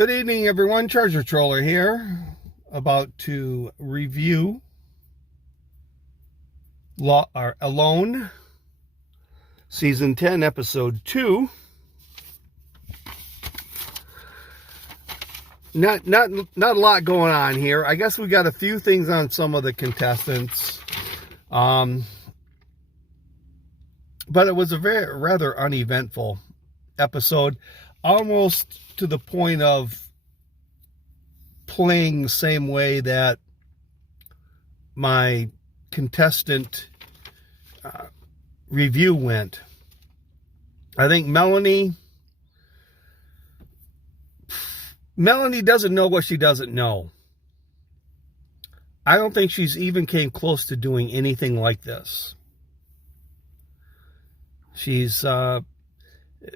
Good evening, everyone. Treasure Troller here, about to review Alone, Season 10, Episode 2. Not a lot going on here. I guess we got a few things on some of the contestants. But it was a rather uneventful episode, almost to the point of playing the same way that my contestant review went. I think Melanie doesn't know what she doesn't know. I don't think she's even came close to doing anything like this. She's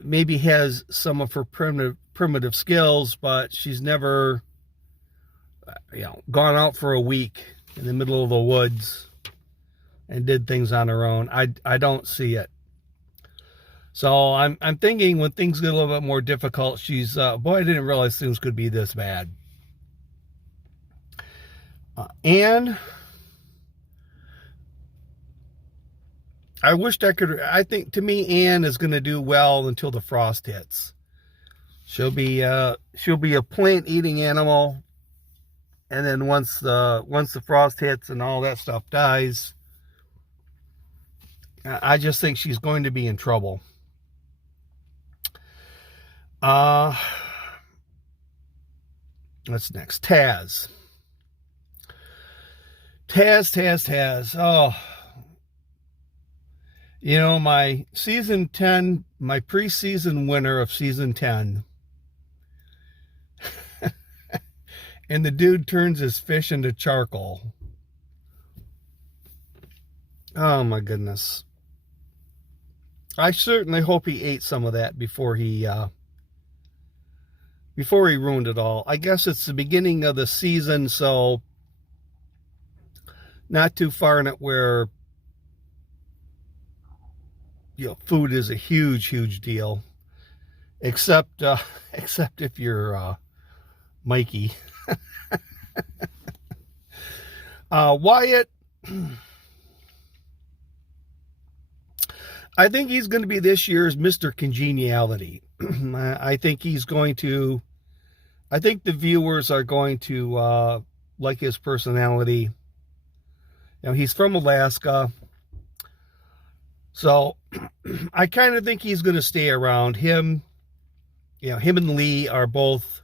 maybe has some of her primitive skills, but she's never gone out for a week in the middle of the woods and did things on her own. I don't see it. So I'm thinking when things get a little bit more difficult, she's boy, I didn't realize things could be this bad. And I wished I could. I think, to me, Anne is going to do well until the frost hits. She'll be a plant-eating animal, and then once the frost hits and all that stuff dies, I just think she's going to be in trouble. What's next? Taz. Oh. You know, my season 10, my preseason winner of season 10. And the dude turns his fish into charcoal. Oh my goodness. I certainly hope he ate some of that before he ruined it all. I guess it's the beginning of the season, so not too far in it where food is a huge deal, except if you're Mikey. Wyatt, I think he's going to be this year's Mr. Congeniality. I think the viewers are going to like his personality. He's from Alaska. So I kind of think he's going to stay around. Him and Lee are both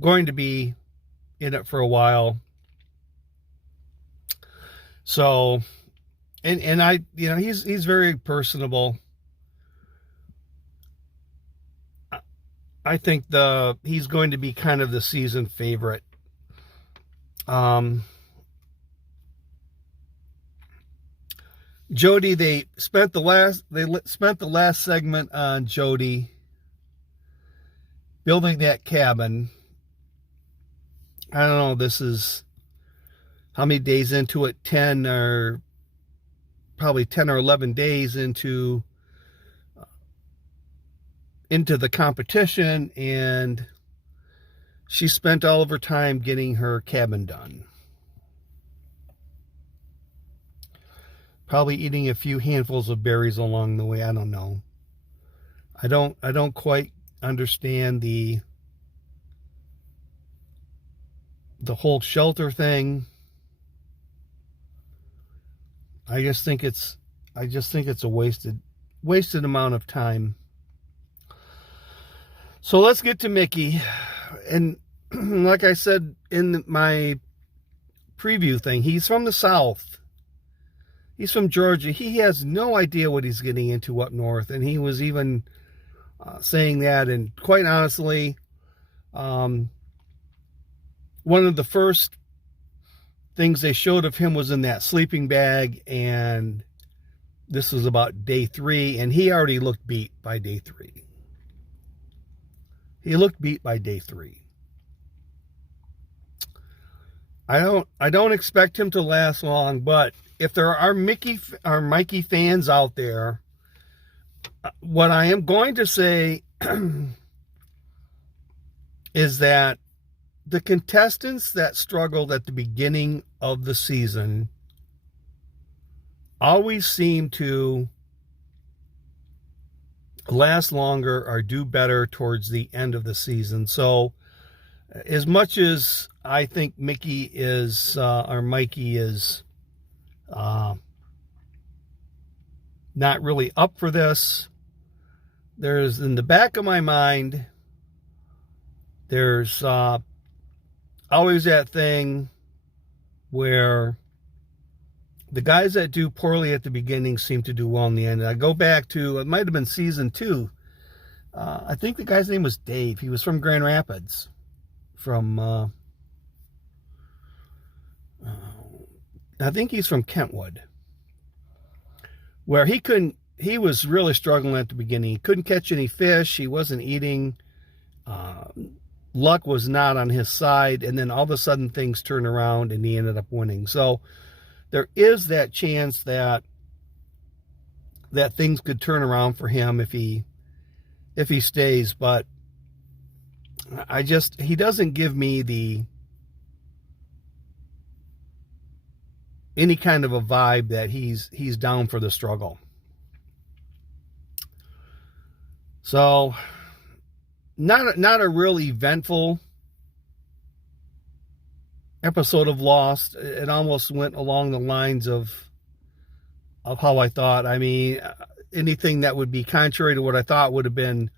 going to be in it for a while. So, and I, he's very personable. I think he's going to be kind of the season favorite. Jody, they spent the last segment on Jody building that cabin. I don't know, this is how many days into it, 10 or 11 days into the competition, and she spent all of her time getting her cabin done. Probably eating a few handfuls of berries along the way. I don't know. I don't quite understand the whole shelter thing. I just think it's a wasted amount of time. So let's get to Mickey. And like I said in my preview thing, he's from the South. He's from Georgia. He has no idea what he's getting into up north. And he was even saying that. And quite honestly, one of the first things they showed of him was in that sleeping bag. And this was about day 3. And he already looked beat by day 3. He looked beat by day 3. I don't expect him to last long, but if there are Mikey fans out there, what I am going to say is that the contestants that struggled at the beginning of the season always seem to last longer or do better towards the end of the season. So as much as I think Mikey is, or Mikey is not really up for this, there's in the back of my mind, there's always that thing where the guys that do poorly at the beginning seem to do well in the end. And I go back to, it might have been season 2. I think the guy's name was Dave. He was from Grand Rapids. I think he's from Kentwood. Where he was really struggling at the beginning. He couldn't catch any fish. He wasn't eating. Luck was not on his side. And then all of a sudden things turned around and he ended up winning. So there is that chance that things could turn around for him if he stays, but he doesn't give me any kind of a vibe that he's down for the struggle. So not a real eventful episode of Lost. It almost went along the lines of how I thought. I mean, anything that would be contrary to what I thought would have been,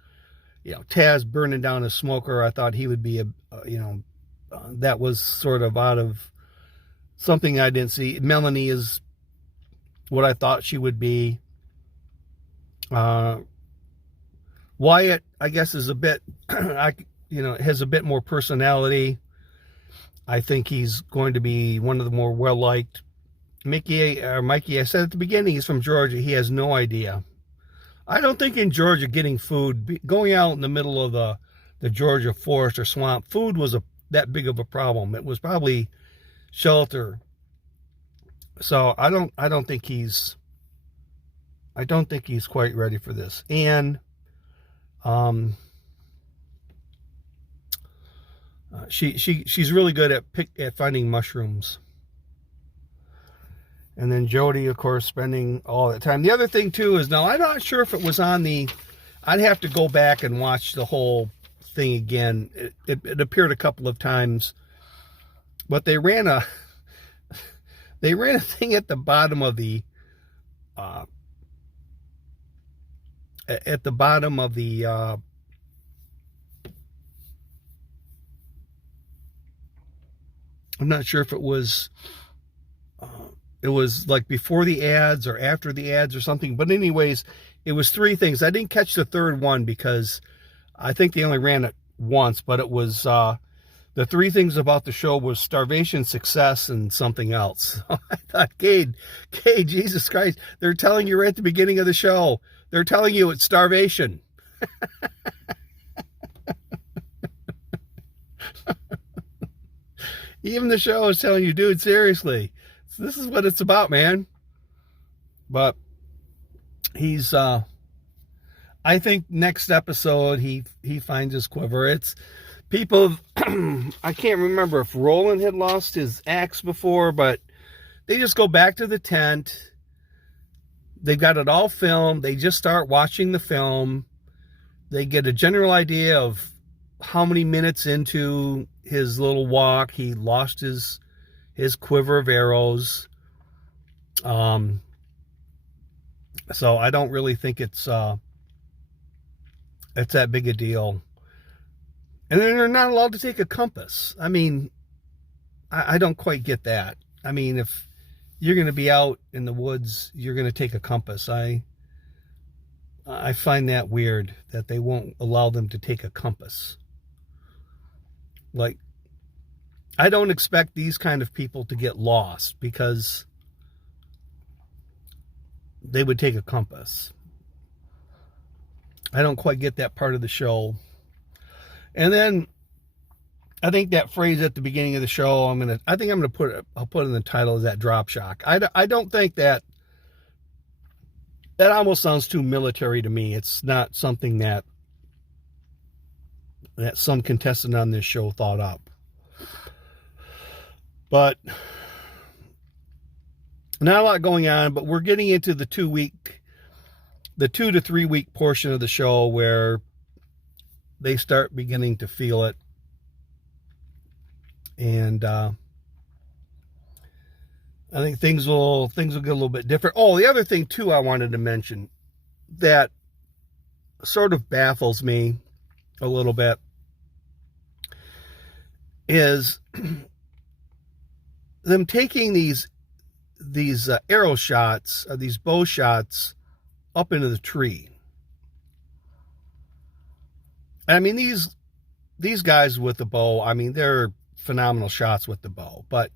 Taz burning down a smoker. I thought he would be that was sort of out of something I didn't see. Melanie is what I thought she would be. Wyatt, I guess, is a bit, has a bit more personality. I think he's going to be one of the more well-liked. Mikey, I said at the beginning, he's from Georgia. He has no idea. I don't think in Georgia getting food, going out in the middle of the Georgia forest or swamp, food was that big of a problem. It was probably shelter. So I don't think he's quite ready for this. And she's really good at finding mushrooms. And then Jody, of course, spending all that time. The other thing too is, now I'm not sure if it was on I'd have to go back and watch the whole thing again. It appeared a couple of times, but they ran a thing at the bottom of I'm not sure if it was like before the ads or after the ads or something. But anyways, it was 3 things. I didn't catch the third one because I think they only ran it once. But it was the 3 things about the show was starvation, success, and something else. So I thought, Cade, Jesus Christ, they're telling you right at the beginning of the show. They're telling you it's starvation. Even the show is telling you, dude, seriously, this is what it's about, man. But he's, I think next episode, he finds his quiver. It's people, I can't remember if Roland had lost his axe before, but they just go back to the tent. They've got it all filmed. They just start watching the film. They get a general idea of how many minutes into his little walk he lost his quiver of arrows. So I don't really think it's that big a deal. And then they're not allowed to take a compass. I mean, I don't quite get that. I mean, if you're going to be out in the woods, you're going to take a compass. I find that weird that they won't allow them to take a compass. Like, I don't expect these kind of people to get lost because they would take a compass. I don't quite get that part of the show. And then I think that phrase at the beginning of the show, I'll put it in the title, is that drop shock. I don't think that almost sounds too military to me. It's not something that that some contestant on this show thought up. But not a lot going on, but we're getting into the 2 to 3 week portion of the show where they start beginning to feel it. And I think things will get a little bit different. Oh, the other thing too I wanted to mention that sort of baffles me a little bit is them taking these arrow shots, these bow shots up into the tree. I mean, these guys with the bow, I mean, they're phenomenal shots with the bow, but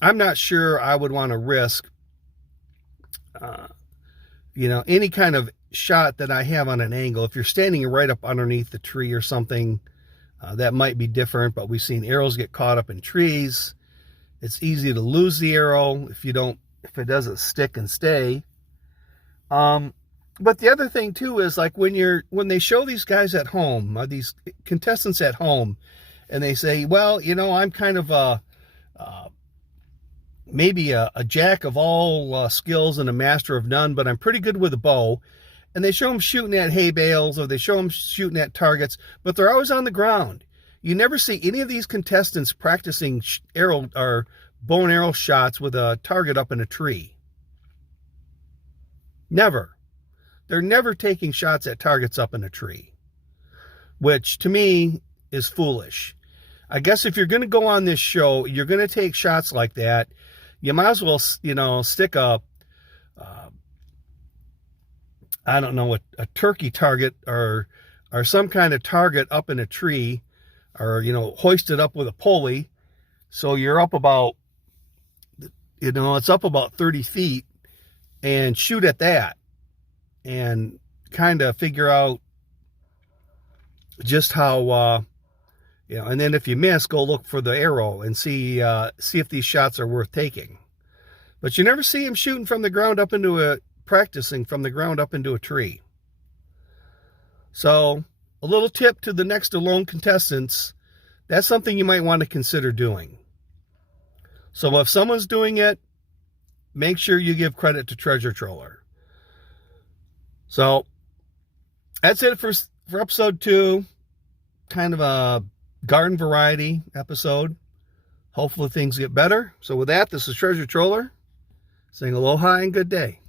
I'm not sure I would want to risk, any kind of shot that I have on an angle. If you're standing right up underneath the tree or something, that might be different, but we've seen arrows get caught up in trees. It's easy to lose the arrow if it doesn't stick and stay. But the other thing too is like when they show these guys at home, these contestants at home, and they say, well, I'm kind of maybe a jack of all skills and a master of none, but I'm pretty good with a bow. And they show them shooting at hay bales, or they show them shooting at targets, but they're always on the ground. You never see any of these contestants practicing arrow or bow and arrow shots with a target up in a tree. Never. They're never taking shots at targets up in a tree, which to me is foolish. I guess if you're going to go on this show, you're going to take shots like that, you might as well, stick a turkey target or some kind of target up in a tree, or, hoist it up with a pulley. So you're up about, it's up about 30 feet, and shoot at that and kind of figure out just how, and then if you miss, go look for the arrow and see if these shots are worth taking. But you never see him shooting from the ground up practicing from the ground up into a tree. So a little tip to the next Alone contestants, that's something you might want to consider doing. So if someone's doing it, make sure you give credit to Treasure Troller. So that's it for episode 2. Kind of a garden variety episode. Hopefully things get better. So with that, this is Treasure Troller saying aloha and good day.